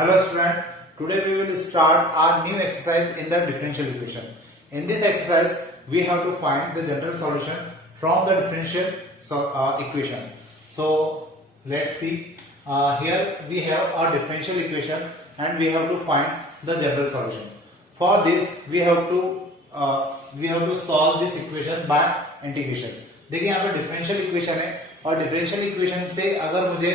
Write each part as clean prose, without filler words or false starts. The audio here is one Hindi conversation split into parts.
Hello student, today we will start our new exercise in the differential equation. In this exercise, we have to find the general solution from the differential equation. So let's see. Here we have our differential equation and we have to find the general solution. For this, we have to solve this equation by integration. देखिए यहाँ पे differential equation है और differential equation से अगर मुझे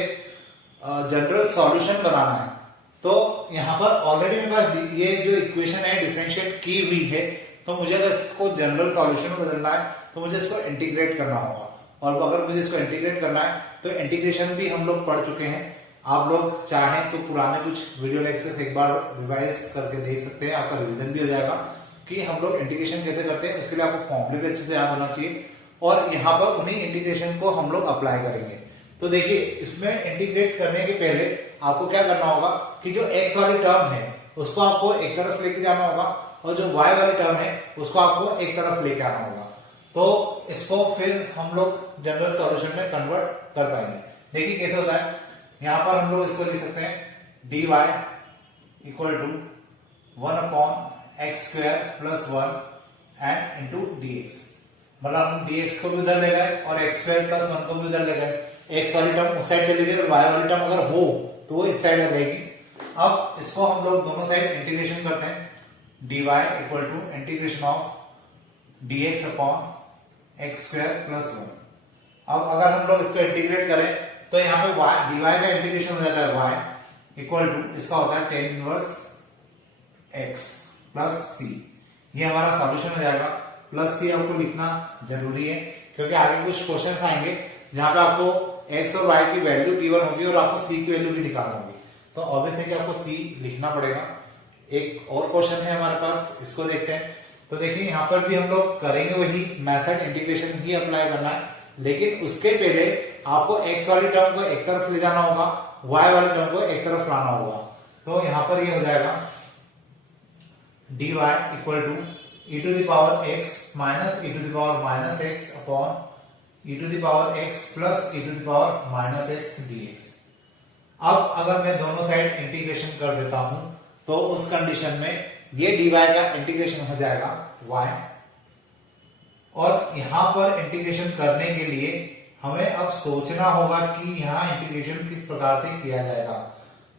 जनरल सॉल्यूशन बनाना है तो यहाँ पर ऑलरेडी मेरे पास ये जो इक्वेशन है डिफरेंशिएट की हुई है, तो मुझे अगर इसको जनरल सॉल्यूशन में बदलना है तो मुझे इसको इंटीग्रेट करना होगा। और अगर मुझे इसको इंटीग्रेट करना है तो इंटीग्रेशन भी हम लोग पढ़ चुके हैं। आप लोग चाहें तो पुराने कुछ वीडियो लेक्चर्स एक बार रिवाइज करके देख सकते हैं, आपका रिवीजन भी हो जाएगा कि हम लोग इंटीग्रेशन कैसे करते हैं। उसके लिए आपको फॉर्मूले भी अच्छे से याद होना चाहिए और यहाँ पर उन्हीं इंटीग्रेशन को हम लोग अप्लाई करेंगे। तो देखिए, इसमें इंटीग्रेट करने के पहले आपको क्या करना होगा कि जो x वाली टर्म है उसको आपको एक तरफ लेके जाना होगा और जो y वाली टर्म है उसको आपको एक तरफ लेके आना होगा। तो इसको फिर हम लोग जनरल सॉल्यूशन में कन्वर्ट कर पाएंगे। देखिए कैसे होता है। यहां पर हम लोग इसको लिख सकते हैं dy equal to 1/x² + 1 and into dx। मतलब हम dx को भी उधर ले गए और x² + 1 को भी उधर ले गए। x वाली टर्म उस साइड चली गई और y वाली टर्म अगर हो तो वो इस साइड आ जाएगी। अब इसको हम लोग दोनों साइड इंटीग्रेशन करते हैं। dy equal to integration of dx/x² + 1। अब अगर हम लोग इसको इंटीग्रेट करें तो यहाँ पे dy का इंटीग्रेशन हो जाता है y इक्वल टू इसका होता है tan inverse x plus c। ये हमारा सॉल्यूशन हो जाएगा। प्लस c आपको लिखना जरूरी है क्योंकि आगे कुछ क्वेश्चन आएंगे जहां पे आपको x और y की वैल्यू गिवन होगी और आपको c की वैल्यू भी निकालनी होगी, तो ऑब्वियसली कि आपको c लिखना पड़ेगा। एक और क्वेश्चन है हमारे पास, इसको देखते हैं। तो देखिए यहाँ पर भी हम लोग करेंगे वही मेथड, इंटीग्रेशन ही अप्लाई करना है, लेकिन उसके पहले आपको x वाली टर्म को एक तरफ ले जाना होगा, y वाली टर्म को एक तरफ लाना होगा। तो यहाँ पर ये हो जाएगा dy equal to e⁻x minus e⁻x upon e⁻x plus e⁻x dx। अब अगर मैं दोनों साइड इंटीग्रेशन कर देता हूं तो उस कंडीशन में ये dy का इंटीग्रेशन हो जाएगा y। और यहां पर इंटीग्रेशन करने के लिए हमें अब सोचना होगा कि यहां इंटीग्रेशन किस प्रकार से किया जाएगा।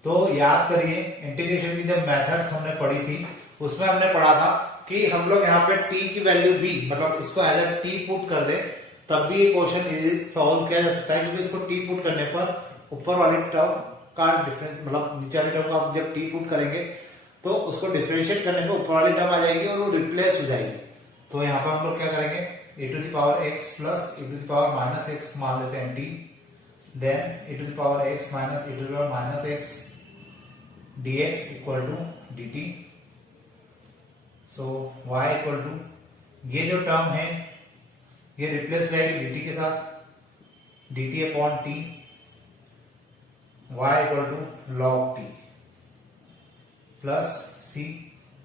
तो याद करिए, इंटीग्रेशन की जब मेथड्स हमने पढ़ी थी उसमें हमने पढ़ा था कि हम लोग यहाँ पे t की वैल्यू b, मतलब इसको एज अ t पुट कर दे तब भी ये क्वेश्चन सॉल्व किया जा सकता है, क्योंकि इसको t पुट करने पर ऊपर वाली टर्म का डिफरेंस, मतलब नीचे वाली टर्म को आप जब t पुट करेंगे तो उसको डिफरेंशिएट करने पर ऊपर वाली टर्म आ जाएगी और वो रिप्लेस हो जाएगी। तो यहाँ पर हम लोग क्या करेंगे, e⁻x प्लस e⁻x मान लेते हैं t, then e⁻x minus e⁻x dx equal to dt। So y equal to ये जो टर्म है ये रिप्लेस हो जाएगी dt के साथ, dt upon t, y equal to log t plus c।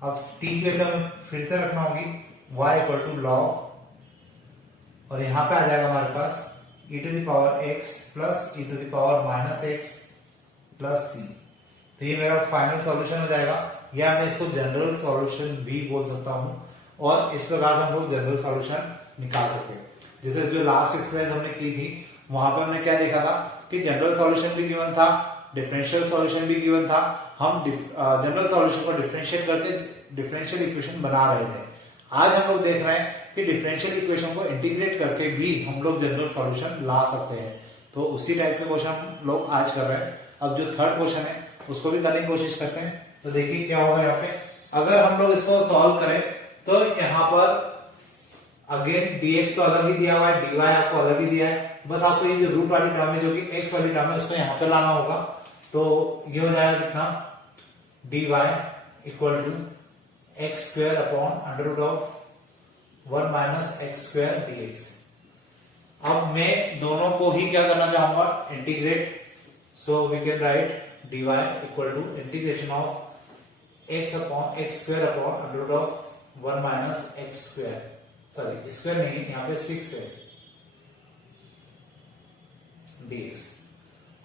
अब t की वैल्यू फिर से रखना होगी, y इक्वल टू log, और यहां पे आ जाएगा हमारे पास e⁻x plus e⁻x plus c। तो ये मेरा फाइनल सॉल्यूशन हो जाएगा, या मैं इसको जनरल सॉल्यूशन भी बोल सकता हूं। और इस प्रकार हम लोग जनरल सॉल्यूशन निकाल सकते हैं। जैसे जो लास्ट एक्सरसाइज हमने की थी वहां पर हमने क्या देखा था कि जनरल सॉल्यूशन भी गिवन था, डिफरेंशियल सॉल्यूशन भी गिवन था। हम जनरल सॉल्यूशन को डिफरेंशिएट करके डिफरेंशियल इक्वेशन बना रहे थे। आज हम लोग देख रहे हैं कि डिफरेंशियल इक्वेशन को इंटीग्रेट करके भी हम लोग जनरल सॉल्यूशन ला सकते हैं। तो उसी टाइप के क्वेश्चन हम लोग आज कर रहे हैं। अब जो थर्ड क्वेश्चन है उसको भी करने की कोशिश करते हैं। तो देखिए क्या होगा यहाँ पे, अगर हम लोग इसको सॉल्व करें तो यहाँ पर अगेन dx तो अलग ही दिया हुआ है, dy आपको अलग ही दिया है। बस आपको ये जो रूट वाली टर्म है जो कि x वाली टर्म है उसको यहाँ पे लाना होगा। तो ये हो जाएगा कितना, dy equal to x² upon √1 minus x² dx। अब मैं दोनों को ही क्या करना चाहूंगा, integrate. So we can write dy equal to integration of x² upon √1 minus x², sorry square नहीं, यहाँ पे 6 है dx।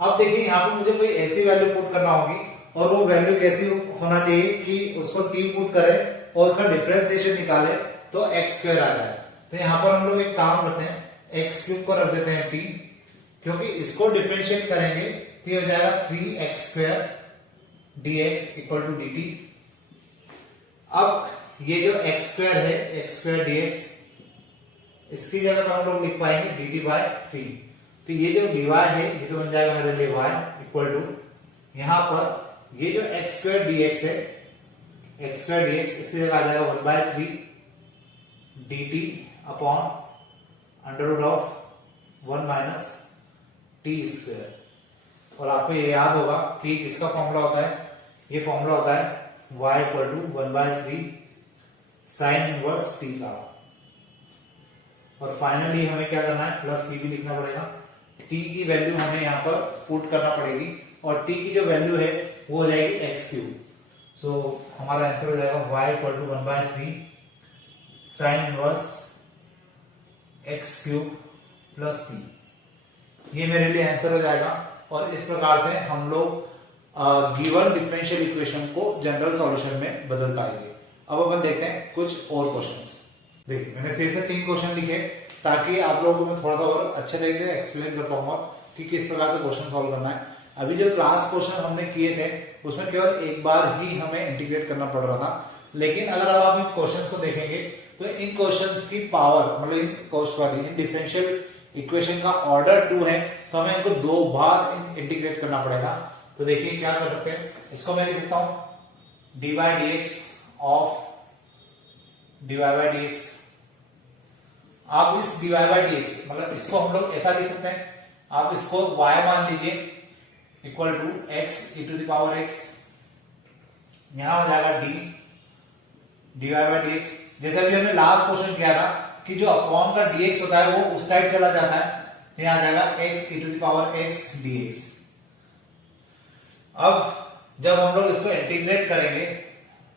अब देखिए यहाँ पे मुझे कोई ऐसी वैल्यू पुट करना होगी और वो वैल्यू कैसी होना चाहिए कि उसको टी पुट करे और उसका डिफरेंशिएशन निकाले तो एक्स स्क्वायर आ जाए। तो यहाँ पर हम लोग एक काम करते हैं, एक्स क्यूब को रख देते हैं टी, क्योंकि इसको डिफरेंशिएट करेंगे तो ये हो जाएगा 3x² dx equal to dt। अब ये जो x² है, x² dx, इसकी जगह पर हम लोग लिख पाएंगे dt/3। तो ये जो dy है ये तो बन जाएगा मेरे लिए y इक्वल टू, यहां पर ये जो x² dx है, x² dx इसकी जगह आ जाएगा 1/3 dt अपॉन √1 माइनस t²। और आपको ये याद होगा कि इसका फॉर्मूला होता है, ये फॉर्मूला होता है y equal to 1/3 sine inverse t का। और फाइनली हमें क्या करना है, प्लस c भी लिखना पड़ेगा। t की वैल्यू हमें यहाँ पर पुट करना पड़ेगी और t की जो वैल्यू है वो हो जाएगी x³। सो हमारा आंसर हो जाएगा y equal to 1/3 sine inverse x³ plus c। ये मेरे लिए आंसर हो जाएगा। और इस प्रकार से हम लोग गिवन डिफरेंशियल इक्वेशन को जनरल सॉल्यूशन में बदल पाएंगे। अब अपन देखते हैं कुछ और क्वेश्चंस। देखिए मैंने फिर से 3 क्वेश्चन लिखे ताकि आप लोगों को मैं थोड़ा सा और अच्छे तरीके से एक्सप्लेन कर पाऊंगा कि किस प्रकार से क्वेश्चन सॉल्व करना है। अभी जो क्लास क्वेश्चन हमने किए थे उसमें केवल एक बार ही हमें इंटीग्रेट करना पड़ रहा था, लेकिन अगर आप इन क्वेश्चन को देखेंगे तो इन क्वेश्चन की पावर मतलब इन डिफरेंशियल इक्वेशन का ऑर्डर 2 है, तो हमें इनको 2 बार इंटीग्रेट करना पड़ेगा। तो देखिए क्या कर सकते हैं, इसको मैं लिख सकता हूं dy/dx ऑफ dy/dx। आप इस dy/dx मतलब इसको हम लोग ऐसा लिख सकते हैं, आप इसको y मान लीजिए इक्वल टू x e⁻x, यहां हो जाएगा dy/dx। जैसा भी हमने लास्ट क्वेश्चन किया था कि जो अपॉन का dx होता है वो उस साइड चला जाता है, तो यहां आ जाएगा x e⁻x dx। अब जब हम लोग इसको इंटीग्रेट करेंगे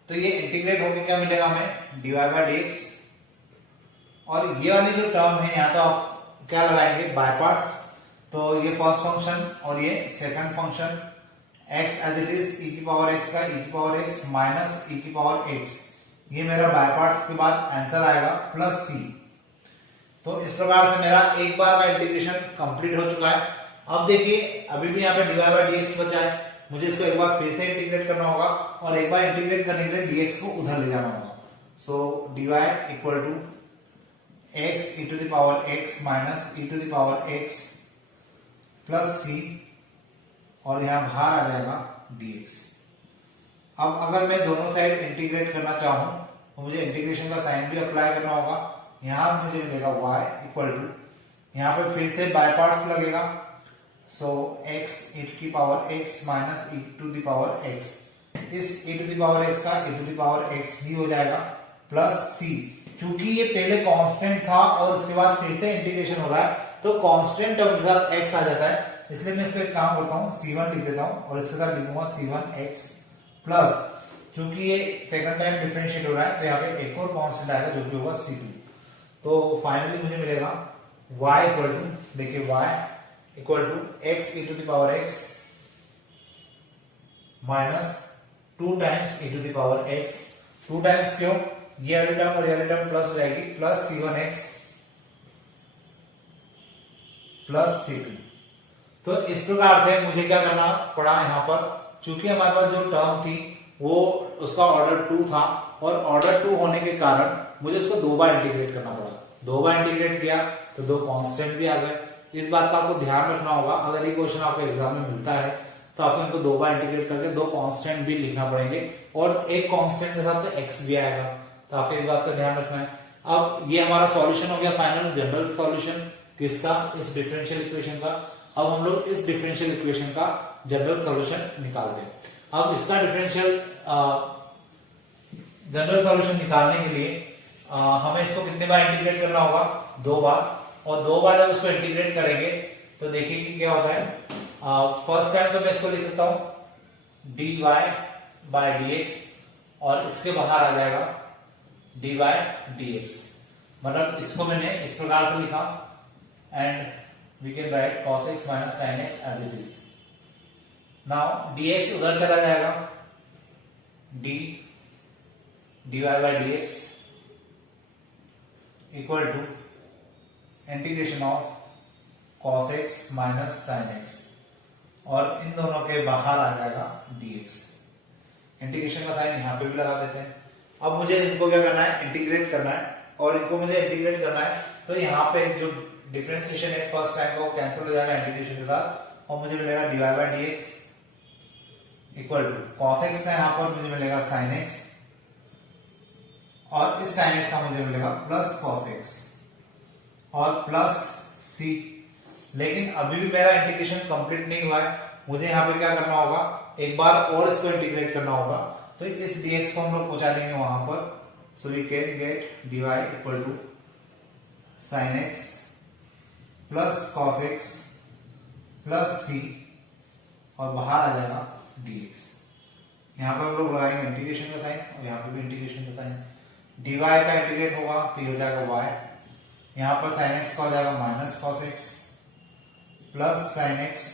तो ये इंटीग्रेट होकर क्या मिलेगा हमें, dy/dx। और ये वाली जो टर्म है यहाँ तो आप क्या लगाएंगे, बाय पार्ट्स। तो ये फर्स्ट फंक्शन और ये second function, x as it is e⁻x का e⁻x माइनस e⁻x, ये मेरा बाय पार्ट्स के बाद आंसर आएगा प्लस c। तो इस प्रकार से मेरा एक बार का इंटीग्रेशन कंप्लीट हो चुका है। अब देखिए अभी भी यहाँ पे dy/dx बचा है, मुझे इसको एक बार फिर से इंटीग्रेट करना होगा और एक बार इंटीग्रेट करने के लिए dx को उधर ले जाना होगा। So dy equal to x e⁻x minus e⁻x plus c, और यहां बाहर आ जाएगा dx। अब अगर मैं दोनों साइड इंटीग्रेट करना चाहूं तो मुझे इंटीग्रेशन का साइन भी अप्लाई करना होगा। यहां मुझे मिलेगा y इक्वल टू, यहां पे फिर से बाय पार्ट्स लगेगा, सो x e⁻x माइनस e⁻x, इस e⁻x का e⁻x भी हो जाएगा प्लस c। क्योंकि ये पहले कांस्टेंट था और उसके बाद फिर से इंटीग्रेशन हो रहा है तो कांस्टेंट टर्म के साथ x आ जाता है, इसलिए मैं इसको एक काम करता हूं c1 लिख देता हूं और इसके साथ लिखूंगा c1x प्लस, क्योंकि ये सेकंड टाइम डिफरेंशिएट हो रहा है तो यहाँ पे एक और कांस्टेंट आएगा जो कि होगा c2। तो फाइनली मुझे मिलेगा y इक्वल टू, देखिए y equal to x e⁻x minus 2 times e⁻x। 2 times क्यों, ये वाली टर्म और ये वाली टर्म प्लस हो जाएगी, प्लस c1x प्लस c2। तो इस प्रकार से मुझे क्या करना पड़ा यहाँ पर, चूंकि हमारे पास जो टर्म थी वो उसका ऑर्डर 2 था और ऑर्डर 2 होने के कारण मुझे उसको 2 बार इंटीग्रेट करना पड़ा। 2 बार इंटीग्रेट किया तो 2 कांस्टेंट भी आ गए। इस बात का आपको ध्यान रखना होगा, अगर ये क्वेश्चन आपको एग्जाम में मिलता है तो आपको इनको 2 बार इंटीग्रेट करके 2 कांस्टेंट भी लिखना पड़ेंगे और एक कांस्टेंट के साथ तो x भी आएगा, तो आपको इस बात का ध्यान रखना है। अब ये हमारा सॉल्यूशन हो गया फाइनल जनरल सॉल्यूशन किसका, इस डिफरेंशियल इक्वेशन का। अब हम लोग इस डिफरेंशियल इक्वेशन का जनरल सॉल्यूशन निकालते हैं। अब इसका डिफरेंशियल जनरल सॉल्यूशन निकालने के लिए हमें इसको कितने बार इंटीग्रेट करना होगा, 2 बार। और 2 बार जब उसको इंटीग्रेट करेंगे तो देखिए कि क्या होता है। फर्स्ट टाइम तो मैं इसको लिख सकता हूं dy/dx और इसके बाहर आ जाएगा dy/dx, मतलब इसको मैंने इस प्रकार से लिखा and we can write cos x minus sin x as it is. Now dx उधर चला जाएगा, D Y by D x equal to integration of cos x minus sine X, और इन दोनों के बाहर आ जाएगा dx। इंटीग्रेशन का साइन यहाँ पे भी लगा देते हैं। अब मुझे इनको क्या करना है, इंटीग्रेट करना है, और इनको मुझे इंटीग्रेट करना है तो यहाँ पे जो डिफरेंशिएशन है फर्स्ट टाइम का वो कैंसिल हो जाएगा इंटीग्रेशन के साथ, और मुझे मिलेगा d Y by D x equal to cos x का यहाँ पर मुझे मिलेगा साइन एक्स, और इस साइन एक्स का मुझे मिलेगा प्लस कॉस एक्स और प्लस सी। लेकिन अभी भी मेरा इंटीग्रेशन कंप्लीट नहीं हुआ है, मुझे यहाँ पे क्या करना होगा, एक बार और इसको इंटीग्रेट करना होगा। तो इस dx को हम लोग पहुंचा देंगे वहां पर, so we can get dy equal to sine x plus cos x plus c, और बाहर आ जाएगा dx। यहाँ पर हम लोग लगाएंगे इंटीग्रेशन का साइन, और यहाँ पर भी इंटीग्रेशन का साइन। dy का इंटीग्रेट होगा तो ये हो जाएगा y, यहाँ पर साइन एक्स का हो जाएगा minus cos x plus sine x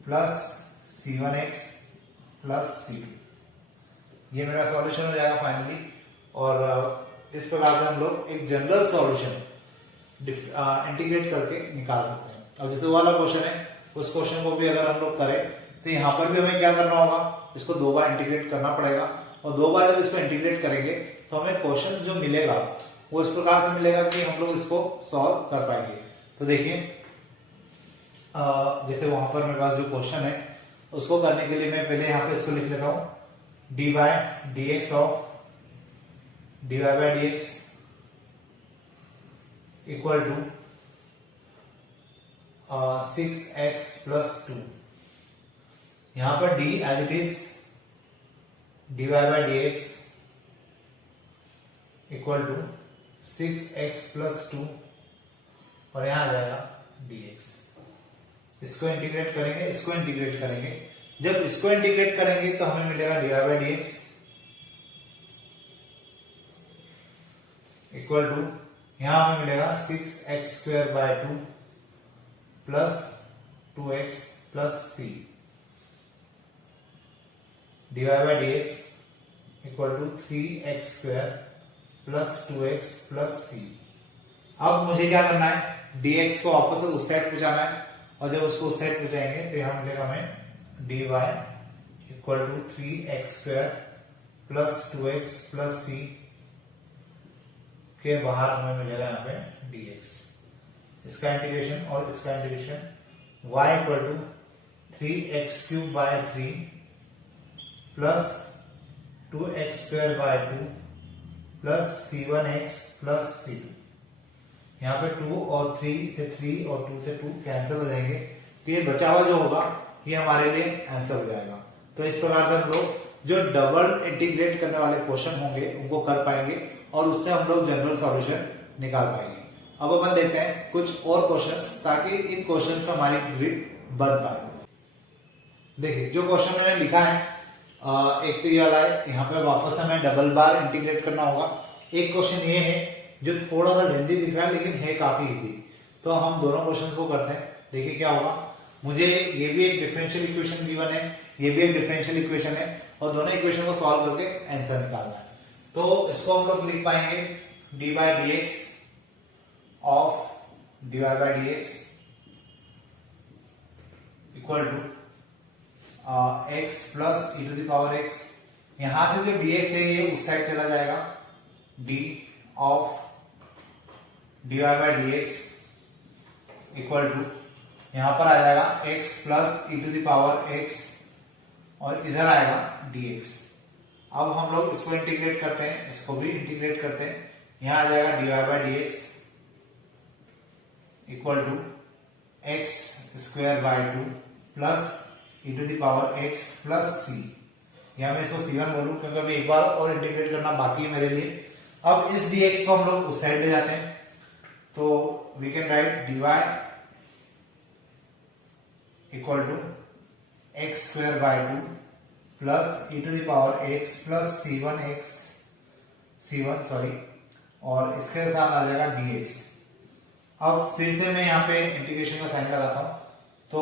plus c1x plus c2। ये मेरा सॉल्यूशन हो जाएगा फाइनली, और इस प्रकार से हम लोग एक जनरल सॉल्यूशन इंटीग्रेट करके निकाल सकते हैं। अब जैसे वाला क्वेश्चन है, उस क्वेश्चन को भी अगर हम लोग करें तो यहाँ पर भी हमें क्या करना होगा, इसको दो बार इंटीग्रेट करना पड़ेगा, और दो बार जब इसको इंटीग्रेट करेंगे तो हमें क्वेश्चन जो मिलेगा वो इस प्रकार से मिलेगा कि हम लोग इसको सॉल्व कर पाएंगे। तो देखिए जैसे वहां पर मेरे पास जो क्वेश्चन है उसको करने के लिए मैं पहले यहाँ पे इसको लिख लेता हूं, d by d x of d Y by D x equal to 6x plus 2। यहां पर d as it is d Y by D x equal to 6x plus 2, और यहां आ जाएगा dx। इसको इंटीग्रेट करेंगे, इसको इंटीग्रेट करेंगे, जब इसको इंटीग्रेट करेंगे तो हमें मिलेगा d Y by D x equal to, यहां हमें मिलेगा 6x square by 2 plus 2x plus c, d Y by D x equal to 3x square plus 2x plus c. अब मुझे क्या करना है, dx को वापस उस साइड पहुंचाना है, और जब उसको उस साइड पहुंचाएंगे तो यहां मिलेगा हमें dy equal to 3x square plus 2x plus c, के बाहर हमें मिलेगा यहाँ पे dx। इसका इंटीग्रेशन और इसका integration, y equal to 3x cube by 3 plus 2x square by 2 plus c1x plus c2। यहाँ पे 2 और 3 से 3 और 2 से 2 कैंसिल हो जाएंगे, तो ये बचा हुआ जो होगा ये हमारे लिए आंसर हो जाएगा। तो इस प्रकार से हम लोग जो डबल इंटीग्रेट करने वाले क्वेश्चन होंगे उनको कर पाएंगे, और उससे हम लोग जनरल सॉल्यूशन निकाल पाएंगे। अब अपन देखते हैं कुछ और क्वेश्चंस, ताकि इन क्वेश्चन पे हमारी ग्रिड बन पाए। देखिए जो क्वेश्चन मैंने लिखा है, एक तो ये वाला है, यहाँ पे वापस हमें डबल बार इंटीग्रेट करना होगा। एक क्वेश्चन ये है जो थोड़ा सा लेंथी दिख रहा है लेकिन है काफी इजी, तो हम दोनों क्वेश्चंस को करते हैं। देखिए क्या होगा, मुझे ये भी एक डिफरेंशियल इक्वेशन गिवन है, ये भी एक डिफरेंशियल इक्वेशन है, और दोनों इक्वेशन को सॉल्व करके आंसर निकालना है। तो इसको हम लोग लिख पाएंगे d by D x of d Y by D x equal to x plus e to the power x. यहां से जो dx है ये उस साइड चला जाएगा, d of d Y by D x equal to, यहां पर आ जाएगा x plus e to the power x, और इधर आएगा dx। अब हम लोग इसको इंटीग्रेट करते हैं, इसको भी इंटीग्रेट करते हैं, यहां आ जाएगा D Y by D x equal to x square by 2 plus e to the power x plus c. यहां मैं इसको c1 बोलूं क्योंकि अभी एक बार और इंटीग्रेट करना बाकी है मेरे लिए। अब इस dx को हम लोग उस साइड ले जाते हैं, तो we can write dy equal to x square by 2 plus e to the power x plus c1 sorry, और इसके साथ आ जाएगा dx। अब फिर से मैं यहाँ पे इंटीग्रेशन का साइन लगाता हूं, तो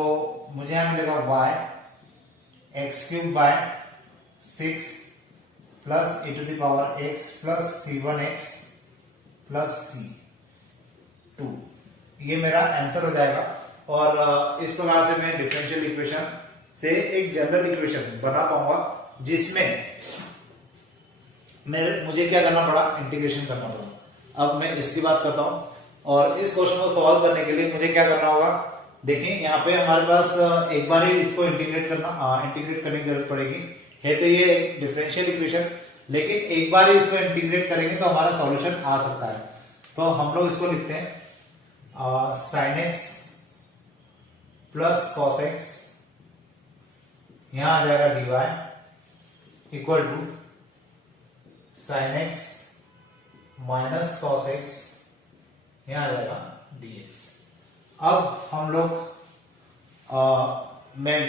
मुझे यहां मिलेगा y x³ by 6 plus e⁻x plus c1x plus c2। ये मेरा आंसर हो जाएगा। और इस प्रकार से मैं डिफरेंशियल इक्वेशन से एक जनरल इक्वेशन बना पाऊंगा जिसमें मुझे क्या करना पड़ा, इंटीग्रेशन करना पड़ा। अब मैं इसकी बात करता हूं और इस क्वेश्चन को सॉल्व करने के लिए मुझे क्या करना होगा। देखिए यहाँ पे हमारे पास एक बार ही इसको इंटीग्रेट करने की जरूरत पड़ेगी। है तो ये डिफरेंशियल इक्वेशन, लेकिन एक बार ही इसको इंटीग्रेट करेंगे तो हमारा सॉल्यूशन आ सकता है। तो हम लोग इसको लिखते हैं sin x plus cos x, यहां आ जाएगा dy equal to sin x minus cos x, यहां आ जाएगा dx। अब हम लोग मैं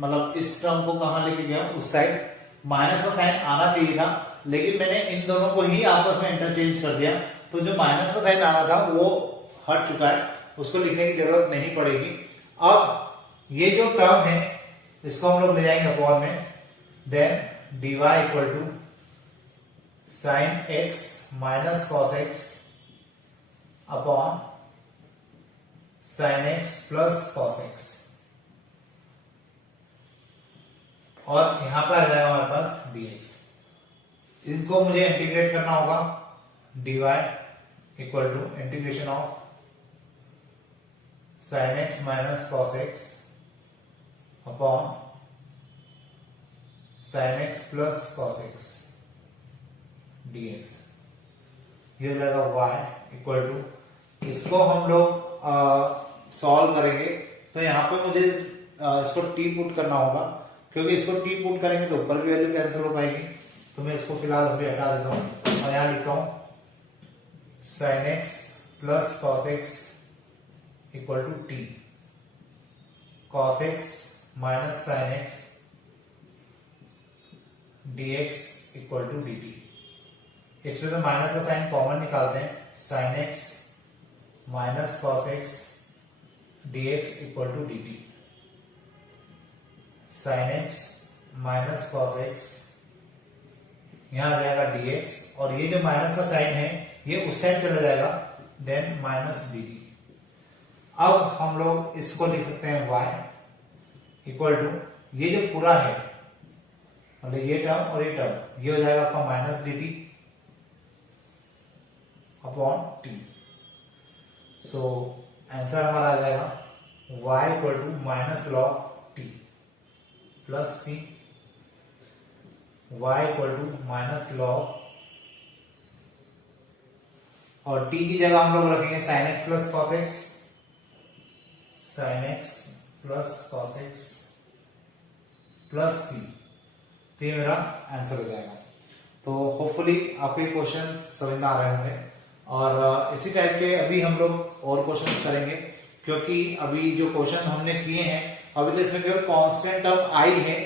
मतलब इस टर्म को कहां लेके गया, उस साइड माइनस का साइन आना चाहिए था, लेकिन मैंने इन दोनों को ही आपस में इंटरचेंज कर दिया। तो जो माइनस का साइन आना था वो हट चुका है, उसको लिखने की जरूरत नहीं पड़ेगी। अब ये जो टर्म है इसको हम लोग ले जाएंगे अपॉन में, then dy equal to sine x minus cos x upon sine x plus cos x, और यहां पर आ जाएगा हमारे पास dx। इनको मुझे इंटीग्रेट करना होगा, dy equal to integration of sin x minus cos x upon sin x plus cos x dx। ये हो जाएगा y इक्वल टू, इसको हम लोग सॉल्व करेंगे तो यहाँ पे मुझे इसको t पुट करना होगा, क्योंकि इसको t पुट करेंगे तो ऊपर की वैल्यू कैंसिल हो पाएगी। तो मैं इसको फिलहाल अभी हटा देता हूं और यहां लिखता हूं sin x plus cos x equal to t, cos x minus sin x dx equal to dt। इसमें तो माइनस का साइन कॉमन निकालते हैं, sin x minus cos x dx equal to dt, sin x minus cos x, यहां आ जाएगा dx, और ये जो माइनस का साइन है ये उस साइड चला जाएगा, देन माइनस dt। अब हम लोग इसको लिख सकते हैं y इक्वल टू, ये जो पूरा है मतलब ये टर्म और ये टर्म, ये हो जाएगा आपका minus dt upon t। So answer हमारा आ जाएगा y equal to minus log t plus c, y equal to minus log, और t की जगह हम लोग रखेंगे sin x plus cos x, sin x plus cos x plus c। तो ये मेरा आंसर हो जाएगा। तो होपफुली आपके क्वेश्चन समझ में आ रहे होंगे, और इसी टाइप के अभी हम लोग और क्वेश्चन करेंगे, क्योंकि अभी जो क्वेश्चन हमने किए हैं अभी तो इसमें केवल कांस्टेंट टर्म आई है,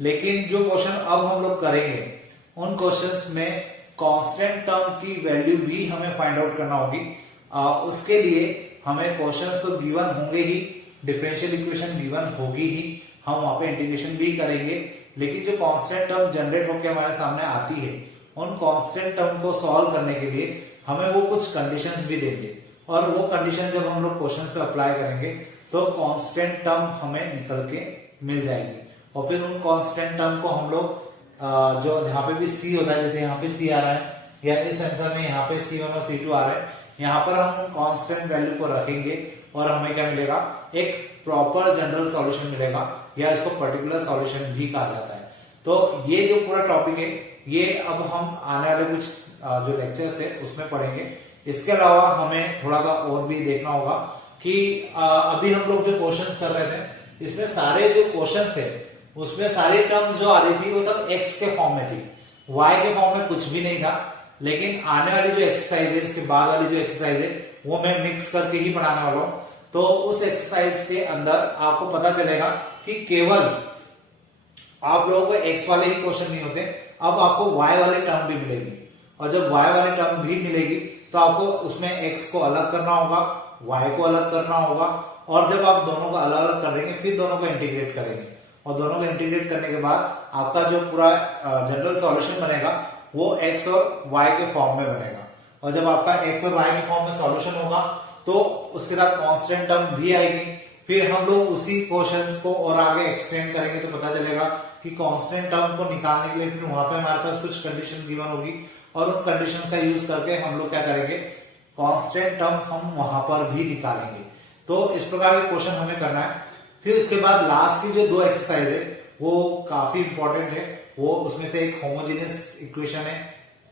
लेकिन जो क्वेश्चन अब हम लोग करेंगे उन क्वेश्चंस में कांस्टेंट टर्म की वैल्यू भी हमें फाइंड आउट करना होगी। उसके लिए हमें क्वेश्चंस तो गिवन होंगे ही, डिफरेंशियल इक्वेशन गिवन होगी ही, हम वहां पे इंटीग्रेशन भी करेंगे, लेकिन जो कांस्टेंट टर्म जनरेट होकर हमारे सामने आती है उन कांस्टेंट टर्म को सॉल्व करने के लिए हमें वो कुछ कंडीशंस भी देंगे, और वो कंडीशन जब हम लोग क्वेश्चन पे अप्लाई करेंगे तो कांस्टेंट टर्म हमें निकल के मिल जाएगी, और फिर उन कांस्टेंट टर्म को हम लोग जो यहाँ पे भी c होता है, जैसे यहाँ पे c आ रहा है या इस आंसर में यहाँ पे c1 और c2 आ रहा है, यहाँ पर हम कांस्टेंट वैल्यू को रखेंगे और हमें क्या मिलेगा, एक प्रॉपर जनरल सॉल्यूशन मिलेगा, या इसको पर्टिकुलर सॉल्यूशन भी कहा जाता है। तो ये जो पूरा टॉपिक है ये अब हम आने वाले कुछ जो लेक्चर्स है उसमें पढ़ेंगे। इसके अलावा हमें थोड़ा सा और भी देखना होगा कि अभी हम लोग जो क्वेश्चंस कर रहे थे इसमें सारे जो क्वेश्चन थे उसमें सारी टर्म्स जो आ रही थी वो सब x के फॉर्म में थी, y के फॉर्म में कुछ भी नहीं था। लेकिन आने वाली जो एक्सरसाइज है, इसके बाद वाली जो एक्सरसाइज है वो मैं मिक्स करके ही पढ़ाने वाला हूं। तो उस एक्सरसाइज के अंदर आपको पता चलेगा कि केवल आप लोगों को x वाले ही क्वेश्चन नहीं होते, अब आपको y वाली टर्म भी मिलेगी, और जब y वाली टर्म भी मिलेगी तो आपको उसमें x को अलग करना होगा, y को अलग करना होगा, और जब आप दोनों को अलग अलग कर देंगे फिर दोनों को इंटीग्रेट करेंगे, और दोनों को इंटीग्रेट करने के बाद आपका जो पूरा जनरल सॉल्यूशन बनेगा वो एक्स और वाई के फॉर्म में बनेगा। और जब आपका एक्स और वाई के फॉर्म में सॉल्यूशन होगा तो उसके साथ कांस्टेंट टर्म भी आएगी। फिर हम लोग उसी क्वेश्चंस को और आगे एक्सप्लेन करेंगे तो पता चलेगा कि कांस्टेंट टर्म को निकालने के लिए फिर वहां पे हमारे पास कुछ कंडीशन गिवन होगी, और उन कंडीशन का यूज करके हम लोग क्या करेंगे, कांस्टेंट टर्म हम वहां पर भी निकालेंगे। तो इस प्रकार के क्वेश्चन हमें करना है। फिर उसके बाद लास्ट की जो दो एक्सरसाइज है वो काफी इंपॉर्टेंट है। वो उसमें से एक होमोजेनियस इक्वेशन है,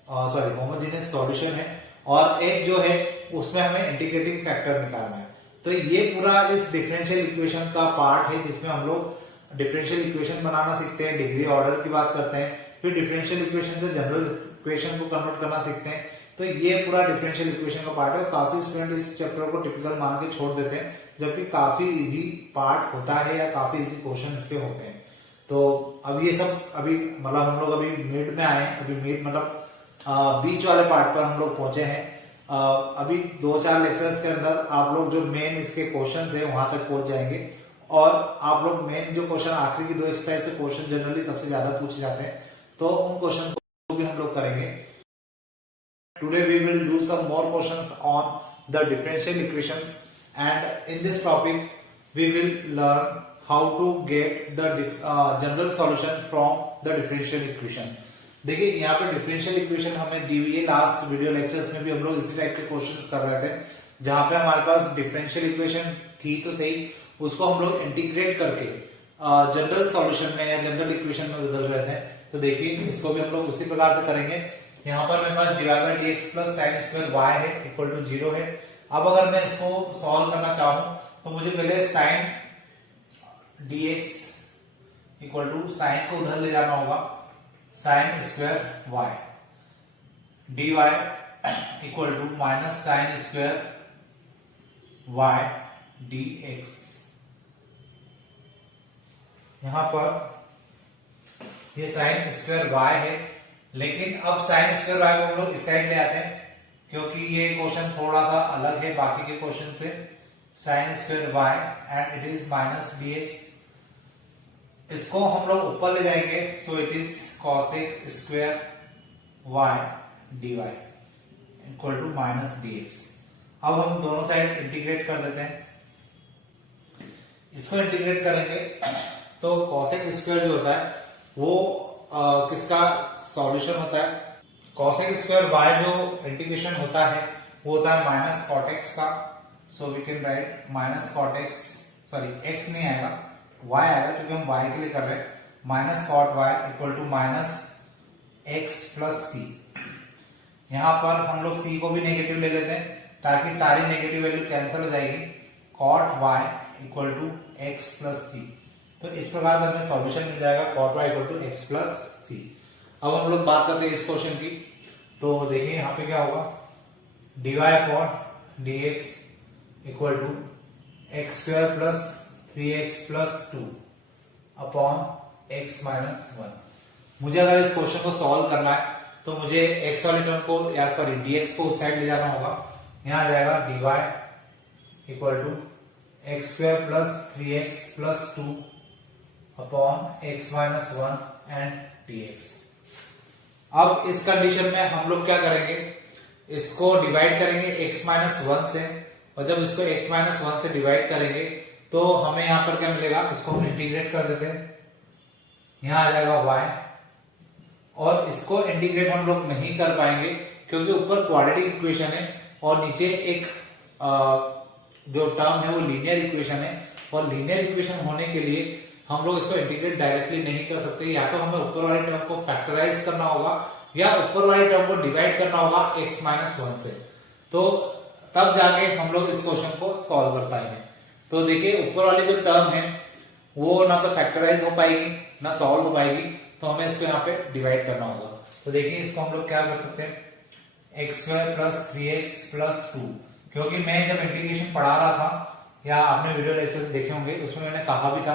सॉरी होमोजेनियस सॉल्यूशन है, और एक जो है उसमें हमें इंटीग्रेटिंग फैक्टर निकालना है। तो ये पूरा इस डिफरेंशियल इक्वेशन का पार्ट है जिसमें हम लोग डिफरेंशियल इक्वेशन बनाना सीखते हैं, डिग्री ऑर्डर की बात करते हैं, फिर डिफरेंशियल इक्वेशन से जनरल इक्वेशन को कन्वर्ट करना सीखते हैं। तो ये पूरा डिफरेंशियल इक्वेशन का पार्ट है। काफी स्टूडेंट इस चैप्टर को टिपिकल मान के छोड़ देते हैं, जबकि काफी इजी पार्ट होता है या काफी इजी क्वेश्चन इसके होते हैं। तो अब ये सब अभी मतलब हम लोग अभी मिड में आए हैं, अभी मिड मतलब बीच वाले पार्ट पर हम लोग पहुंचे हैं। अभी 2-4 लेक्चर्स के अंदर आप लोग जो मेन इसके क्वेश्चन है वहां तक पहुंच जाएंगे, और आप लोग मेन जो क्वेश्चन आखिरी की 2 एक्सरसाइज से क्वेश्चन जनरली सबसे ज्यादा पूछे जाते हैं, तो उन क्वेश्चन को भी हम लोग करेंगे। Today we will do some more questions on the differential equations, and in this topic we will learn how to get the general solution from the differential equation. देखिए यहाँ पे डिफरेंशियल इक्वेशन हमें दी हुई है, लास्ट वीडियो लेक्चर्स में भी हम लोग इसी टाइप के क्वेश्चंस कर रहे थे, जहां पे हमारे पास डिफरेंशियल इक्वेशन थी तो सही, उसको हम लोग इंटीग्रेट करके जनरल सॉल्यूशन में या जनरल इक्वेशन में बदल रहे थे। तो देखिए इसको भी हम लोग उसी प्रकार से करेंगे। यहाँ पर मेरे पास divide by dx plus sine square y है इक्वल टू 0 है। अब अगर मैं इसको सॉल्व करना चाहूं तो मुझे पहले sine dx equal to sine को उधर ले जाना होगा, sine square y, dy equal to minus sine square y dx। यहां पर ये साइन स्क्वायर y है, लेकिन अब साइन स्क्वायर y को हम लोग इस साइड ले आते हैं क्योंकि ये क्वेश्चन थोड़ा सा अलग है बाकी के क्वेश्चन से। Sine square y and it is minus dx, इसको हम लोग ऊपर ले जाएंगे, so it is cosec square y dy equal to minus dx। अब हम दोनों साइड इंटीग्रेट कर देते हैं। इसको इंटीग्रेट करेंगे तो कॉसेक स्क्वायर जो होता है वो किसका सॉल्यूशन होता है, कॉसेक स्क्वायर y जो इंटीग्रेशन होता है वो होता है माइनस कॉटेक्स का। So we can write minus cot x, sorry x नहीं आएगा y आएगा क्योंकि हम y के लिए कर रहे हैं, minus cot y equal to minus x plus c. यहां पर हम लोग c को भी नेगेटिव ले लेते हैं ताकि सारी नेगेटिव वैल्यू कैंसिल हो जाएगी। Cot y equal to x plus c, तो इस प्रकार से हमें सॉल्यूशन मिल जाएगा cot y equal to x plus c. अब हम लोग बात करते हैं इस क्वेश्चन की, तो देखिए यहाँ पे क्या होगा, dy अपॉन dx equal to x square plus 3x plus 2 upon x minus 1। मुझे अगर इस क्वेश्चन को सॉल्व करना है तो मुझे x वाले टर्म को या सॉरी dx को उस साइड ले जाना होगा। यहाँ आ जाएगा dy equal to x square plus 3x plus 2 upon x minus 1 and dx। अब इस कंडीशन में हम लोग क्या करेंगे, इसको डिवाइड करेंगे x माइनस 1 से, और जब इसको x माइनस 1 से डिवाइड करेंगे तो हमें यहां पर क्या मिलेगा, इसको हम इंटीग्रेट कर देते हैं, यहां आ जाएगा y। और इसको इंटीग्रेट हम लोग नहीं कर पाएंगे क्योंकि ऊपर क्वाड्रेटिक इक्वेशन है और नीचे एक जो टर्म है वो लीनियर इक्वेशन है, और लीनियर इक्वेशन होने के लिए हम लोग इसको इंटीग्रेट डायरेक्टली नहीं कर सकते। या तो हमें ऊपर वाले टर्म को फैक्टराइज करना होगा या ऊपर वाले टर्म को डिवाइड करना होगा x माइनस 1 से, तो तब जाके हम लोग इस क्वेश्चन को सॉल्व कर पाएंगे। तो देखिए ऊपर वाली जो टर्म है वो ना तो फैक्टराइज हो पाएगी ना सॉल्व हो पाएगी, तो हमें इसको यहाँ पे डिवाइड करना होगा। तो देखिए इसको हम लोग क्या कर सकते हैं, x square plus 3x plus 2, क्योंकि मैं जब इंटीग्रेशन पढ़ा रहा था या आपने वीडियो लेक्चर्स देखे होंगे उसमें मैंने कहा भी था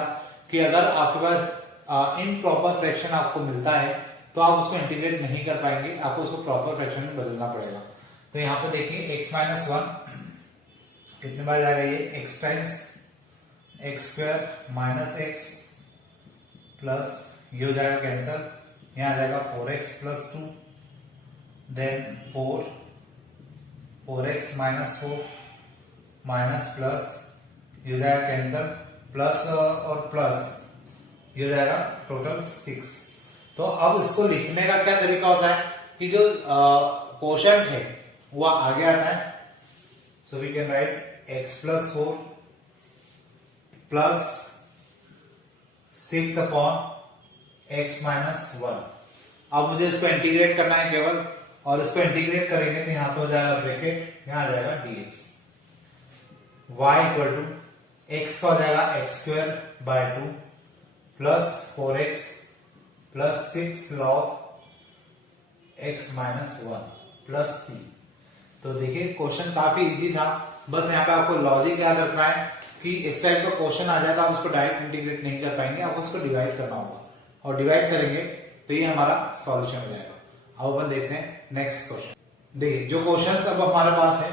कि अगर आपके पास इनप्रॉपर फ्रैक्शन आपको मिलता है तो आप उसको इंटीग्रेट नहीं कर पाएंगे, आपको उसको प्रॉपर फ्रैक्शन में बदलना पड़ेगा। तो यहाँ पे देखिए x माइनस 1 कितने बार जाएगा, ये x times x square minus x plus ये हो जाएगा कैंसल, यहाँ आ जाएगा 4x plus 2, then 4x minus 4 minus plus ये हो जाएगा कैंसल, प्लस और प्लस ये हो जाएगा टोटल 6। तो अब इसको लिखने का क्या तरीका होता है कि जो कोशेंट है वो आगे आता है, so we can write x plus 4 plus 6 upon x minus 1। अब मुझे इसको इंटीग्रेट करना है केवल, और इसको इंटीग्रेट करेंगे तो यहां तो हो जाएगा ब्रैकेट, यहां आ जाएगा dx, y equal to x का हो जाएगा x square by 2 plus 4x plus 6 लॉग x माइनस 1 प्लस c। तो देखिए क्वेश्चन काफी इजी था, बस यहाँ पे आपको लॉजिक याद रखना है कि इस टाइप का क्वेश्चन आ जाए तो आप उसको डायरेक्ट इंटीग्रेट नहीं कर पाएंगे, आपको उसको डिवाइड करना होगा, और डिवाइड करेंगे तो ये हमारा सॉल्यूशन हो जाएगा। अब अपन देखते हैं नेक्स्ट क्वेश्चन। देखिए जो क्वेश्चन अब हमारे पास है,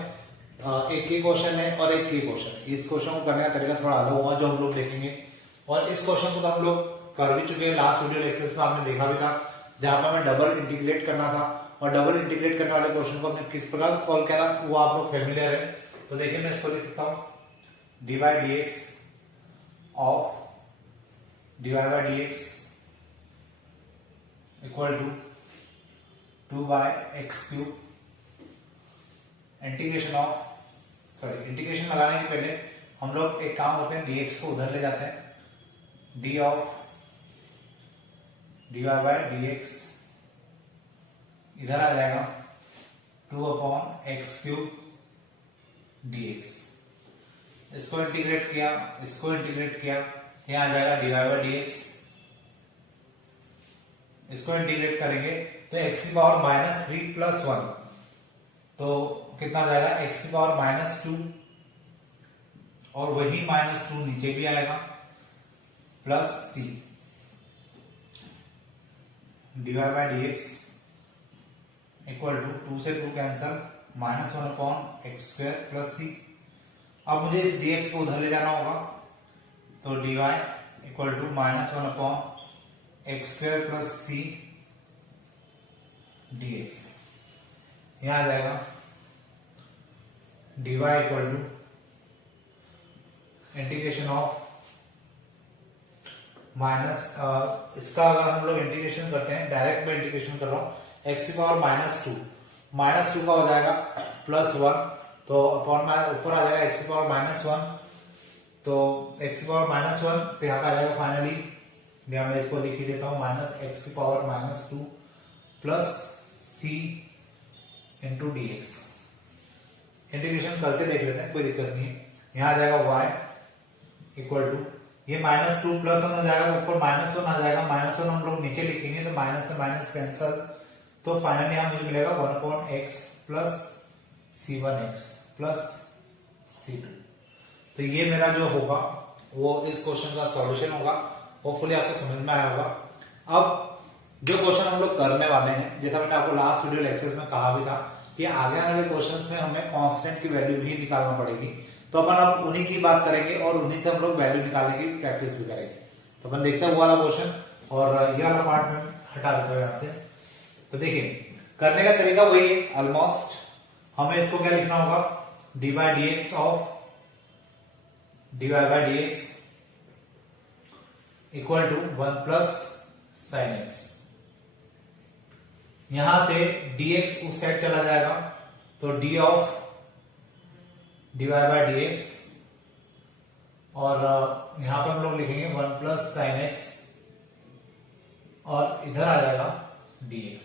एक की क्वेश्चन है और एक की क्वेश्चन। इस क्वेश्चन को करने का तरीका थोड़ा अलग होगा जो हम लोग देखेंगे, और इस क्वेश्चन को तो हम लोग कर भी चुके हैं, लास्ट वीडियो लेक्चर्स में आपने देखा भी था, जहां पर हमें डबल इंटीग्रेट करना था, और डबल इंटीग्रेट करने वाले क्वेश्चन को हमने किस प्रकार सॉल्व किया था वो आप लोग फेमिलियर है। तो देखिए मैं इसको लिख सकता हूं dy by dx of dy by dx equal to 2 by x cube, integration of integration लगाने के पहले हम लोग एक काम करते हैं, dx को उधर ले जाते हैं, d of dy by dx इधर आ जाएगा 2 अपॉन एक्स क्यूब dx। इसको इंटीग्रेट किया, इसको इंटीग्रेट किया, यहां आ जाएगा dy by dx। इसको इंटीग्रेट करेंगे तो x की पावर माइनस 3 प्लस 1, तो कितना आ जाएगा x की पावर माइनस 2, और वही माइनस 2 नीचे भी आएगा, plus c dy by dx equal to 2 से 2 cancel, minus 1 upon x square plus c. अब मुझे इस dx को उधर ले जाना होगा, तो dy equal to minus 1 upon x square plus c dx। यहां आ जाएगा dy equal to integration of minus, इसका अगर हम लोग इंटीग्रेशन करते हैं, डायरेक्ट में इंटीग्रेशन कर रहा हूं, एक्स की पावर माइनस 2 का हो जाएगा प्लस 1, तो अपॉन में ऊपर आ जाएगा एक्स की पावर माइनस 1, तो एक्स की पावर माइनस 1, तो यहाँ पे आ जाएगा फाइनली, यहाँ मैं इसको लिख ही देता हूँ, माइनस एक्स की पावर माइनस 2 प्लस सी इंटू डी एक्स। इंटीग्रेशन करके देख लेते हैं, कोई दिक्कत नहीं है। यहाँ आ जाएगा y इक्वल टू, ये माइनस 2 प्लस 1 हो जाएगा, तो ऊपर माइनस 1 आ जाएगा, माइनस 1 हम लोग नीचे लिखेंगे तो माइनस से माइनस कैंसल, तो फाइनली यहाँ मुझे मिलेगा 1 upon x plus c1x plus c2। तो ये मेरा जो होगा वो इस क्वेश्चन का सॉल्यूशन होगा। होपफुली आपको समझ में आया होगा। अब जो क्वेश्चन हम लोग करने वाले हैं, जैसा मैंने आपको लास्ट वीडियो लेक्चर्स में कहा भी था कि आगे आने वाले क्वेश्चंस में हमें कांस्टेंट की वैल्यू भी निकालना पड़ेगी, तो अपन अब उन्हीं की बात करेंगे और उन्हीं से हम लोग वैल्यू निकालने की प्रैक्टिस भी करेंगे। तो अपन देखते हैं वो वाला क्वेश्चन, और ये वाला पार्ट में हटा देता हूं यहाँ से। तो देखिए करने का तरीका वही है ऑलमोस्ट, हमें इसको क्या लिखना होगा, d by D x of d Y by D x equal to 1 plus sine x. यहां से dx उस साइड चला जाएगा, तो d of dy by D x, और यहां पर हम लोग लिखेंगे 1 प्लस साइन एक्स, और इधर आ जाएगा dx।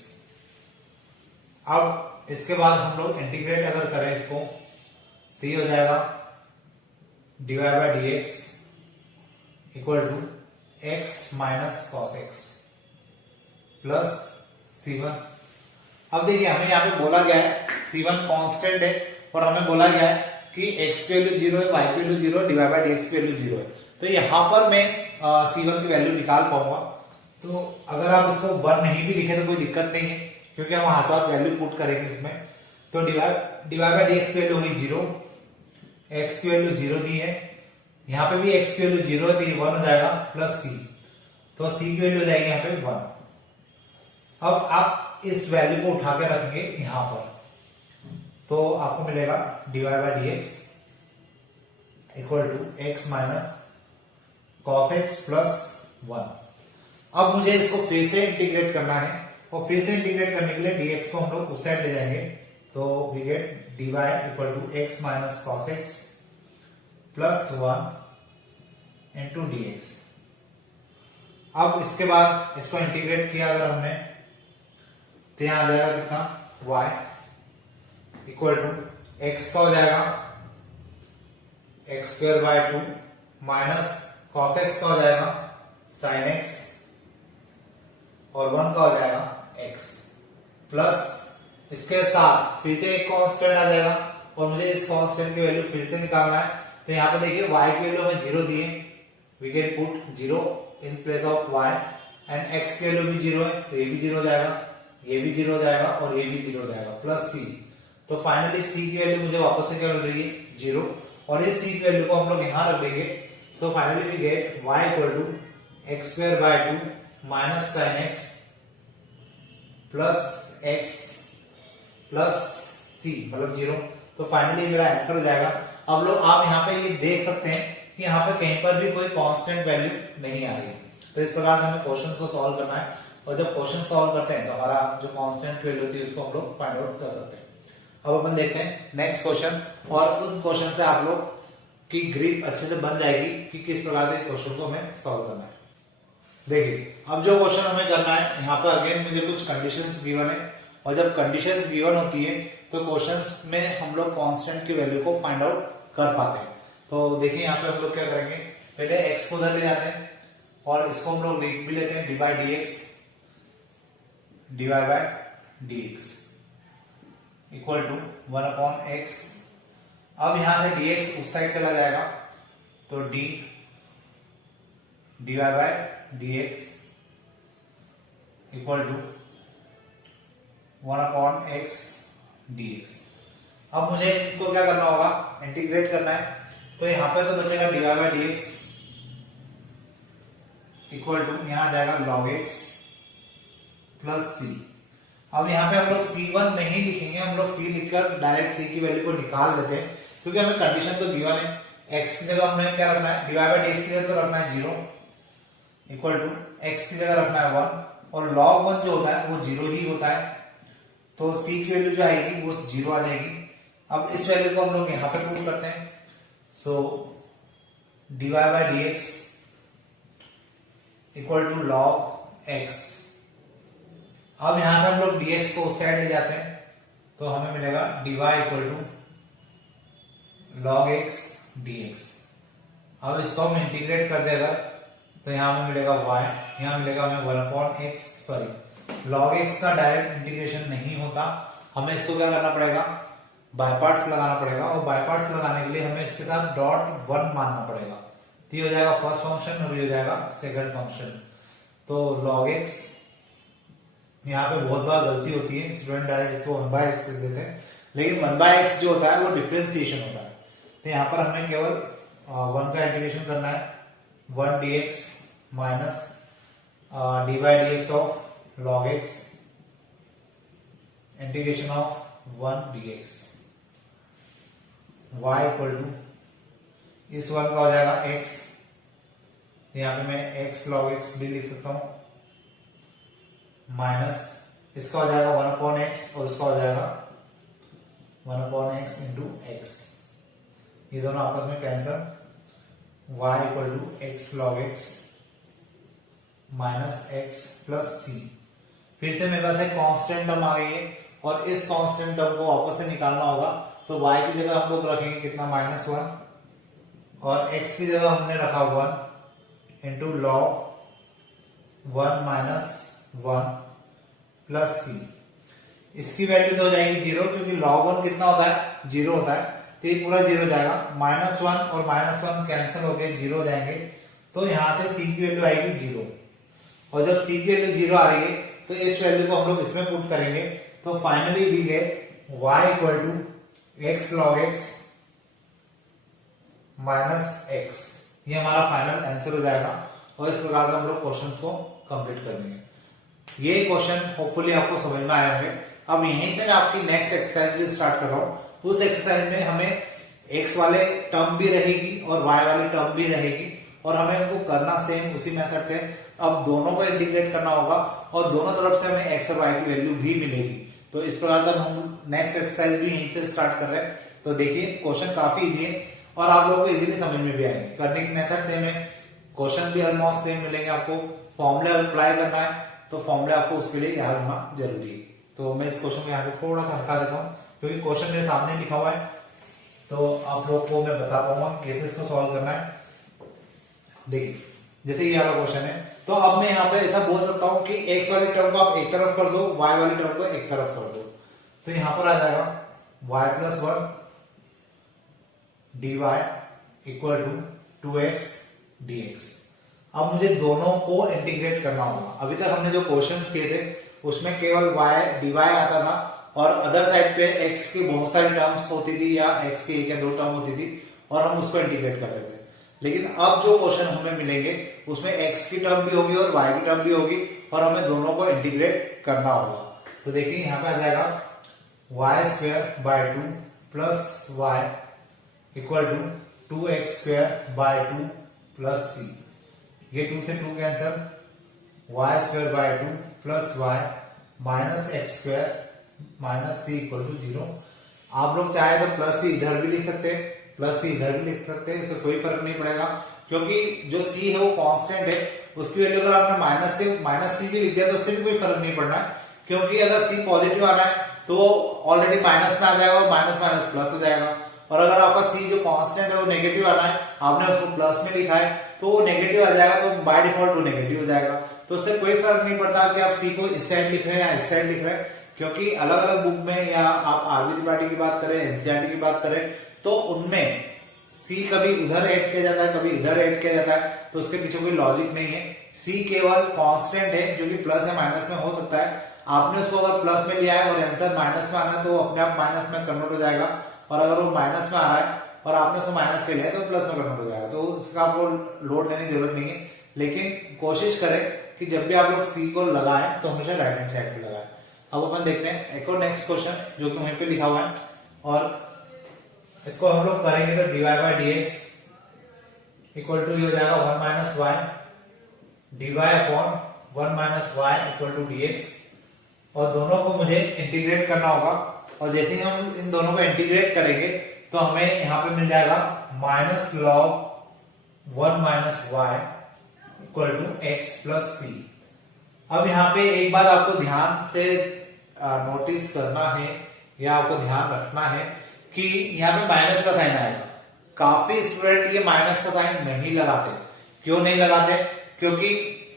अब इसके बाद हम लोग इंटीग्रेट अगर करें इसको, तो ये हो जाएगा dy by D x equal to x minus cos x plus c1। अब देखिए हमें यहाँ पे बोला गया है c1 कांस्टेंट है, और हमें बोला गया है कि x की वैल्यू 0 है, y की वैल्यू 0 है, डिवाइड बाई dx की वैल्यू 0 है। तो यहाँ पर मैं c1 की वैल्यू निकाल पाऊंगा। तो अगर आप इसको 1 नहीं भी लिखे तो कोई दिक्कत नहीं है, क्योंकि हम हाथों हाथ वैल्यू पुट करेंगे इसमें। तो डिवाइड बाई dx की वैल्यू होगी 0, x की वैल्यू 0 दी है, यहाँ पे भी x की वैल्यू 0 है तो ये 1 हो जाएगा प्लस c, तो c की वैल्यू हो जाएगी यहाँ पे 1। अब आप इस वैल्यू को उठा के रखेंगे यहां पर, तो आपको मिलेगा dy by D x equal to x minus cos x plus 1। अब मुझे इसको फिर से इंटीग्रेट करना है, और फिर से इंटीग्रेट करने के लिए dx को हम लोग उस साइड ले जाएंगे, तो we get dy equal to x minus cos x plus 1 into d x. अब इसके बाद इसको इंटीग्रेट किया अगर हमने, तो यहां आ जाएगा कितना y इक्वल टू एक्स का हो जाएगा x square by 2 minus cos x का हो जाएगा साइन एक्स और 1 का हो जाएगा x प्लस इसके साथ फिर से एक कांस्टेंट आ जाएगा, और मुझे इस कांस्टेंट की वैल्यू फिर से निकालना है। तो यहाँ पे देखिए y की वैल्यू में 0 दिए, we can put 0 in place of y, and x की वैल्यू भी 0 है तो ये भी 0 हो जाएगा, ये भी 0 हो जाएगा और ये भी 0 हो जाएगा प्लस c। तो फाइनली c की वैल्यू मुझे वापस से क्या मिल रही है 0, और इस c की वैल्यू को हम लोग यहां रख देंगे। So finally we get y equal to x square by 2 minus sine x plus x plus c मतलब 0। तो फाइनली मेरा आंसर हो जाएगा। अब लोग आप यहाँ पे ये देख सकते हैं कि यहाँ पे कहीं पर भी कोई कांस्टेंट वैल्यू नहीं आ रही है। तो इस प्रकार हमें क्वेश्चंस को सॉल्व करना है, और जब क्वेश्चन सॉल्व करते हैं तो हमारा जो कांस्टेंट वैल्यू होती है उसको हम लोग फाइंड आउट कर सकते हैं। अब अपन देखते हैं नेक्स्ट क्वेश्चन, और उस क्वेश्चन से आप लोग की ग्रिप अच्छे से बन जाएगी कि किस प्रकार से क्वेश्चन को हमें सॉल्व करना है। देखिए अब जो क्वेश्चन हमें करना है, यहाँ पर अगेन मुझे कुछ कंडीशंस गिवन है, और जब कंडीशंस गिवन होती है तो क्वेश्चंस में हम लोग कांस्टेंट की वैल्यू को फाइंड आउट कर पाते हैं। तो देखिए यहाँ पे हम लोग क्या करेंगे, पहले x को उधर ले जाते हैं और इसको हम लोग लिख भी लेते हैं dy by dx equal to 1/x। अब यहां से dx उस साइड चला जाएगा तो dy by dx equal to 1/x dx। अब मुझे इनको क्या करना होगा, इंटीग्रेट करना है। तो यहां पे तो बचेगा dy by dx equal to यहां जाएगा log x प्लस c। अब यहाँ पे हम लोग c1 नहीं लिखेंगे, हम लोग c लिखकर डायरेक्ट c की वैल्यू को निकाल लेते हैं, क्योंकि हमें कंडीशन तो गिवन है। x की जगह हमें क्या रखना है, dy बाय dx की जगह तो रखना है 0 इक्वल टू x की जगह रखना है 1, और log 1 जो होता है वो 0 ही होता है, तो c की वैल्यू जो आएगी वो 0 आ जाएगी। अब इस वैल्यू को हम लोग यहाँ पे पुट करते हैं। So dy by dx equal to log x। अब यहां से हम लोग dx को उस साइड ले जाते हैं, तो हमें मिलेगा dy equal to log x dx। अब इसको हम इंटीग्रेट कर देगा तो यहां हमें मिलेगा y, यहां मिलेगा हमें 1/x, सॉरी log x का डायरेक्ट इंटीग्रेशन नहीं होता, हमें इसको क्या करना पड़ेगा, बाय पार्ट्स लगाना पड़ेगा, और बाय पार्ट्स लगाने के लिए हमें इसके साथ डॉट 1 मानना पड़ेगा। तो ये हो जाएगा फर्स्ट फंक्शन और ये हो जाएगा सेकंड फंक्शन। तो log x, यहाँ पे बहुत बार गलती होती है, स्टूडेंट डायरेक्ट इसको 1/x लिख देते हैं, लेकिन 1/x जो होता है वो डिफरेंशिएशन होता है। तो यहाँ पर हमें केवल 1 का इंटीग्रेशन करना है, 1 dx minus dy dx of log x integration of 1 dx y equal to इस 1 का हो जाएगा x, यहाँ पे मैं x log x भी लिख सकता हूं, माइनस इसका हो जाएगा 1/x और इसका हो जाएगा 1/x इंटू x, ये दोनों आपस में cancel, y equal to x log x minus x plus c। फिर से मेरे पास एक कांस्टेंट टर्म आ गई है, और इस कांस्टेंट टर्म को वापस से निकालना होगा। तो y की जगह हम लोग रखेंगे कितना, -1, और x की जगह हमने रखा 1 into log 1 minus 1 plus c। इसकी वैल्यू तो हो जाएगी 0, क्योंकि log 1 कितना होता है, 0 होता है, तो ये पूरा 0 हो जाएगा। -1 और -1 कैंसिल होकर 0 हो जाएंगे, तो यहां से c की वैल्यू आएगी 0, और जब c की वैल्यू 0 आ रही है तो इस वैल्यू को हम लोग इसमें पुट करेंगे। तो finally we get y equal to x log x minus x, ये हमारा फाइनल आंसर हो जाएगा। और इस प्रकार से हम लोग क्वेश्चन को कंप्लीट कर देंगे। ये क्वेश्चन होपफुली आपको समझ में आए होंगे। अब यहीं से मैं आपकी नेक्स्ट एक्सरसाइज भी स्टार्ट कर रहा हूँ। उस एक्सरसाइज में हमें एक्स वाले टर्म भी रहेगी और वाई वाली टर्म भी रहेगी, और हमें उनको करना सेम उसी मेथड से। अब दोनों को इंटीग्रेट करना होगा और दोनों तरफ से हमें एक्स और वाई की वैल्यू भी मिलेगी। तो इस प्रकार का हम नेक्स्ट एक्सरसाइज भी यहीं से स्टार्ट कर रहे हैं। तो देखिए क्वेश्चन काफी इजी है और आप लोगों को इजीली समझ में भी आएंगे। करने की मेथड सेम है, क्वेश्चन भी ऑलमोस्ट सेम मिलेंगे आपको। फॉर्मूला अप्लाई करना है तो फॉर्मूला आपको उसके लिए याद होना जरूरी है। तो मैं इस क्वेश्चन को यहाँ से थोड़ा सा हटा देता हूँ क्योंकि क्वेश्चन मेरे सामने लिखा हुआ है, तो आप लोग को मैं बता पाऊंगा कैसे इसको सॉल्व करना है। देखिए जैसे ये वाला क्वेश्चन है, तो अब मैं यहाँ पे ऐसा बोल सकता हूँ कि एक्स वाली टर्म को आप एक तरफ कर दो, वाई वाली टर्म को एक तरफ कर दो। तो यहाँ पर आ जाएगा y plus 1 dy equal to 2x dx। अब मुझे दोनों को इंटीग्रेट करना होगा। अभी तक हमने जो क्वेश्चंस किए थे उसमें केवल y dy आता था और अदर साइड पे x की बहुत सारी टर्म्स होती थी या x की एक या दो टर्म होती थी और हम उसको इंटीग्रेट करते थे। लेकिन अब जो क्वेश्चन हमें मिलेंगे उसमें x की टर्म भी होगी और y की टर्म भी होगी और हमें दोनों को इंटीग्रेट करना होगा। तो देखिए यहाँ पे आ जाएगा y square by 2 plus y equal to 2x square by 2 plus c। ये 2 से 2 cancel, y square by 2 plus y minus x square minus c equal to 0। आप लोग चाहे तो प्लस सी इधर भी लिख सकते हैं, प्लस सी इधर भी लिख सकते हैं, इससे कोई फर्क नहीं पड़ेगा क्योंकि जो सी है वो कांस्टेंट है। उसकी वैल्यू अगर आपने माइनस सी भी लिख दिया तो उससे भी कोई फर्क नहीं पड़ना है, क्योंकि अगर सी पॉजिटिव आना है तो वो ऑलरेडी माइनस में आ जाएगा और माइनस माइनस प्लस हो जाएगा। और अगर आपका सी जो कांस्टेंट है वो नेगेटिव आना है, आपने उसको प्लस में लिखा है तो वो नेगेटिव आ जाएगा, तो बाय डिफॉल्ट वो नेगेटिव हो जाएगा। तो उससे कोई फर्क नहीं पड़ता कि आप सी को इस साइड लिख रहे हैं या इस साइड लिख रहे हैं, क्योंकि अलग अलग बुक में या आप आरबी त्रिपाठी की बात करें, एनसीईआरटी की बात करें, तो उनमें सी कभी उधर ऐड किया जाता है कभी इधर ऐड किया जाता है, तो उसके पीछे कोई लॉजिक नहीं है। सी केवल कांस्टेंट है जो कि प्लस या माइनस में हो सकता है। आपने उसको अगर प्लस में लिया है और आंसर माइनस में आना है तो वो अपने आप माइनस में कन्वर्ट हो जाएगा, और अगर वो माइनस में आ रहा है और आपने उसको माइनस के लिया है तो प्लस में कन्वर्ट हो जाएगा। तो उसका आपको लोड लेने की जरूरत नहीं है, लेकिन कोशिश करें कि जब भी आप लोग सी को लगाएं तो हमेशा राइट हैंड साइड पे लगाएं। अब अपन देखते हैं एक और नेक्स्ट क्वेश्चन जो कि वहीं पे लिखा हुआ है, और इसको हम लोग करेंगे तो dy by D x equal to हो जाएगा 1 minus y dy upon 1 minus y equal to d x, और दोनों को मुझे इंटीग्रेट करना होगा। और जैसे ही हम इन दोनों को इंटीग्रेट करेंगे तो हमें यहाँ पे मिल जाएगा minus log 1 minus y equal to x plus c. अब यहाँ पे एक बात आपको ध्यान से नोटिस करना है या आपको ध्यान रखना है कि यहाँ पे माइनस का साइन आएगा। काफी स्टूडेंट ये माइनस का साइन नहीं लगाते। क्यों नहीं लगाते? क्योंकि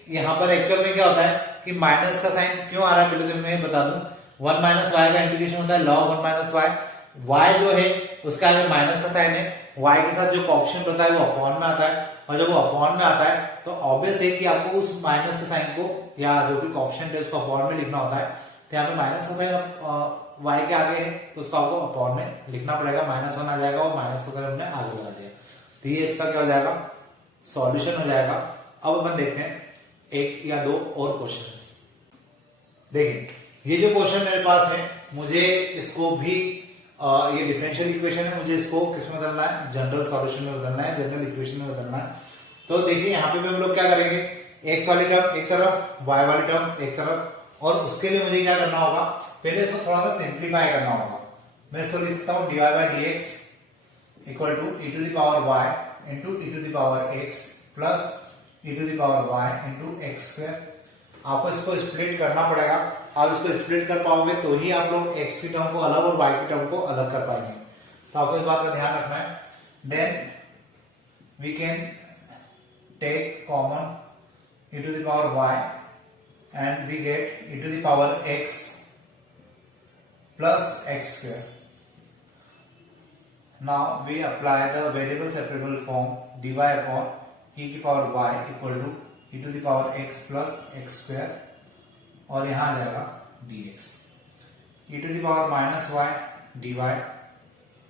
यहाँ पर एक्चुअल में क्या होता है कि माइनस का साइन क्यों आ रहा है पहले तो मैं बता दूं। 1 माइनस वाई का इंटीग्रेशन होता है लॉग 1 माइनस वाई। वाई जो है उसका अगर माइनस का साइन है, वाई के साथ जो कोएफिशिएंट होता है वो अपॉन में आता है, और जब वो अपॉन में आता है तो ऑब्वियस है कि आपको उस माइनस के साइन को या जो भी कोएफिशिएंट है उसको अपॉन में लिखना होता है। तो यहाँ पे माइनस का साइन वाई के आगे है तो उसको आपको अपॉन में लिखना पड़ेगा, -1 आ जाएगा और माइनस को हमने आगे लगा दिया। तो ये इसका क्या हो जाएगा, सॉल्यूशन हो जाएगा। अब अपन देखते हैं एक या दो और क्वेश्चन। देखिए ये जो क्वेश्चन मेरे पास है, मुझे इसको भी ये डिफरेंशियल इक्वेशन है, मुझे इसको किसमें बदलना है, जनरल सॉल्यूशन में बदलना है, जनरल इक्वेशन में बदलना है। तो देखिए यहाँ पे भी हम लोग क्या करेंगे, एक्स वाली टर्म एक तरफ, वाई वाली टर्म एक तरफ, और उसके लिए मुझे क्या करना होगा, पहले इसको थोड़ा सा सिंप्लीफाई करना होगा। मैं इसको लिख सकता हूँ dy by D x equal to e to the power y into e to the power x plus e to the power y into x square. आपको इसको स्प्लिट करना पड़ेगा। आप इसको स्प्लिट कर पाओगे तो ही आप लोग एक्स की टर्म को अलग और वाई की टर्म को अलग कर पाएंगे। तो आपको इस बात का ध्यान रखना है। Then we can take common e to the power y and we get e to the power x plus x square. Now we apply the variable separable form dy upon e की power y equal to e to the power x plus x square, और यहां आ जाएगा dx e to the power minus y dy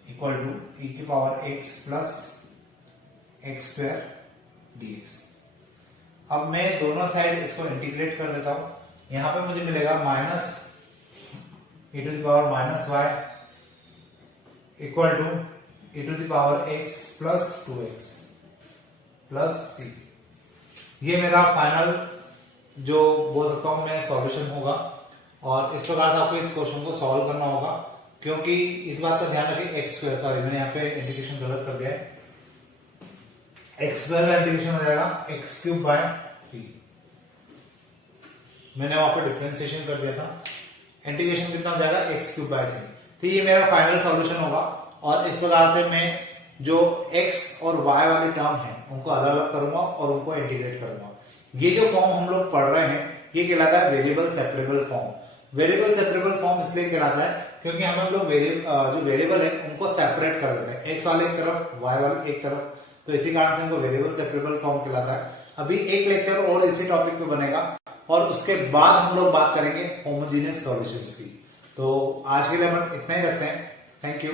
equal to e की power x plus x square dx। अब मैं दोनों साइड इसको इंटीग्रेट कर देता हूं। यहां पे मुझे मिलेगा minus e to the power minus y equal to e to the power x plus 2x plus c. ये मेरा फाइनल जो बोल सकता हूं मैं सॉल्यूशन होगा। और इस प्रकार से आपको इस क्वेश्चन को सॉल्व करना होगा, क्योंकि इस बात का ध्यान रखिए एक्स स्क्वायर, सॉरी मैंने यहाँ पे इंटीग्रेशन गलत कर दिया है, एक्स स्क्वायर का इंटीग्रेशन हो जाएगा एक्स क्यूब बाय 3। मैंने वहां पर डिफरेंशिएशन कर दिया था। इंटीग्रेशन कितना हो जाएगा एक्स क्यूब बाय 3। तो ये मेरा फाइनल सॉल्यूशन होगा। और इस प्रकार से मैं जो x और y वाली टर्म है उनको अलग अलग करूंगा और उनको इंटीग्रेट करूंगा। ये जो फॉर्म हम लोग पढ़ रहे हैं ये कहलाता है variable separable form. Variable separable form इसलिए कहलाता है क्योंकि हम लोग जो वेरिएबल है उनको सेपरेट कर देते हैं, x वाले एक तरफ y वाले एक तरफ, तो इसी कारण से इनको वेरिएबल सेपरेबल फॉर्म कहलाता है। अभी एक लेक्चर और इसी टॉपिक पे बनेगा और उसके बाद हम लोग बात करेंगे होमोजेनियस सॉल्यूशंस की। तो आज के लिए हम इतना ही रखते हैं। Thank you.